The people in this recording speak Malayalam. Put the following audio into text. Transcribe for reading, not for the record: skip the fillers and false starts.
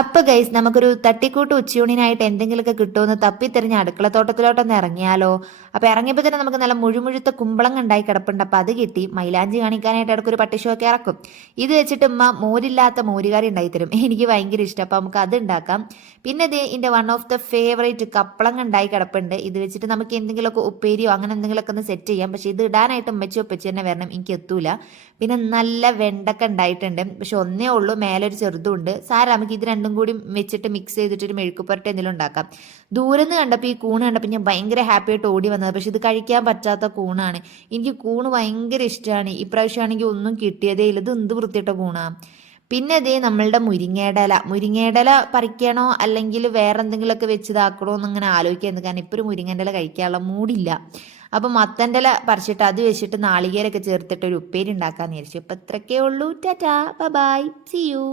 അപ്പൊ ഗൈസ് നമുക്കൊരു തട്ടിക്കൂട്ട് ഉച്ചയൂണിനായിട്ട് എന്തെങ്കിലുമൊക്കെ കിട്ടുമെന്ന് തപ്പിത്തെറിഞ്ഞ് അടുക്കളത്തോട്ടത്തിലോട്ടൊന്ന് ഇറങ്ങിയാലോ. അപ്പൊ ഇറങ്ങിയപ്പോൾ തന്നെ നമുക്ക് നല്ല മുഴുമുഴുത്ത കുമ്പളങ്ങ ഉണ്ടായി കിടപ്പുണ്ട്. അപ്പൊ അത് കിട്ടി. മൈലാഞ്ചി കാണിക്കാനായിട്ട് ഇടയ്ക്കൊരു പട്ടിഷോ ഇറക്കും. ഇത് വെച്ചിട്ട് ഉമ്മ മോരില്ലാത്ത മോരുകറി ഉണ്ടായി തരും. എനിക്ക് ഭയങ്കര ഇഷ്ടം. അപ്പൊ നമുക്ക് അത് ഉണ്ടാക്കാം. പിന്നെ ഇത് ഇതിന്റെ വൺ ഓഫ് ദ ഫേവറേറ്റ് കപ്പളങ്ങ ഉണ്ടായി കിടപ്പുണ്ട്. ഇത് വെച്ചിട്ട് നമുക്ക് എന്തെങ്കിലുമൊക്കെ ഉപ്പേരിയോ അങ്ങനെ എന്തെങ്കിലുമൊക്കെ ഒന്ന് സെറ്റ് ചെയ്യാം. പക്ഷെ ഇത് ഇടാനായിട്ട് ഉമ്മച്ചി തന്നെ വരണം, എനിക്ക് എത്തൂല. പിന്നെ നല്ല വെണ്ടക്ക ഉണ്ടായിട്ടുണ്ട്. പക്ഷെ ഒന്നേ ഉള്ളൂ, മേലെ ഒരു ചെറുതും ഉണ്ട്. സാര നമുക്ക് ഇത് രണ്ടും കൂടി വെച്ചിട്ട് മിക്സ് ചെയ്തിട്ട് ഒരു മെഴുക്കുപുരട്ട് എന്തെങ്കിലും ഉണ്ടാക്കാം. ദൂരെ നിന്ന് കണ്ടപ്പോൾ ഈ കൂണ് കണ്ടപ്പോൾ ഞാൻ ഭയങ്കര ഹാപ്പി ആയിട്ട് ഓടി വന്നത്. പക്ഷെ ഇത് കഴിക്കാൻ പറ്റാത്ത കൂണാണ്. എനിക്ക് കൂണ് ഭയങ്കര ഇഷ്ടമാണ്. ഇപ്രാവശ്യമാണെങ്കിൽ ഒന്നും കിട്ടിയതേ ഇല്ല. ഇത് എന്ത് വൃത്തിയിട്ട കൂണാ. പിന്നെ അതേ നമ്മളുടെ മുരിങ്ങേടല പറിക്കണോ അല്ലെങ്കിൽ വേറെ എന്തെങ്കിലുമൊക്കെ വെച്ച് ഇതാക്കണോ എന്നിങ്ങനെ ആലോചിക്കുന്നത്. കാരണം ഇപ്പോൾ ഒരു മുരിങ്ങേൻ്റെ ഇല കഴിക്കാനുള്ള മൂടില്ല. അപ്പം മത്തൻ്റെ ഇല പറിച്ചിട്ട് അത് വെച്ചിട്ട് നാളികേരൊക്കെ ചേർത്തിട്ട് ഒരു ഉപ്പേരി ഉണ്ടാക്കാമെന്ന് വിചാരിച്ചു. അപ്പം ഇത്രയൊക്കെ ഉള്ളൂ. Tata bye, see U.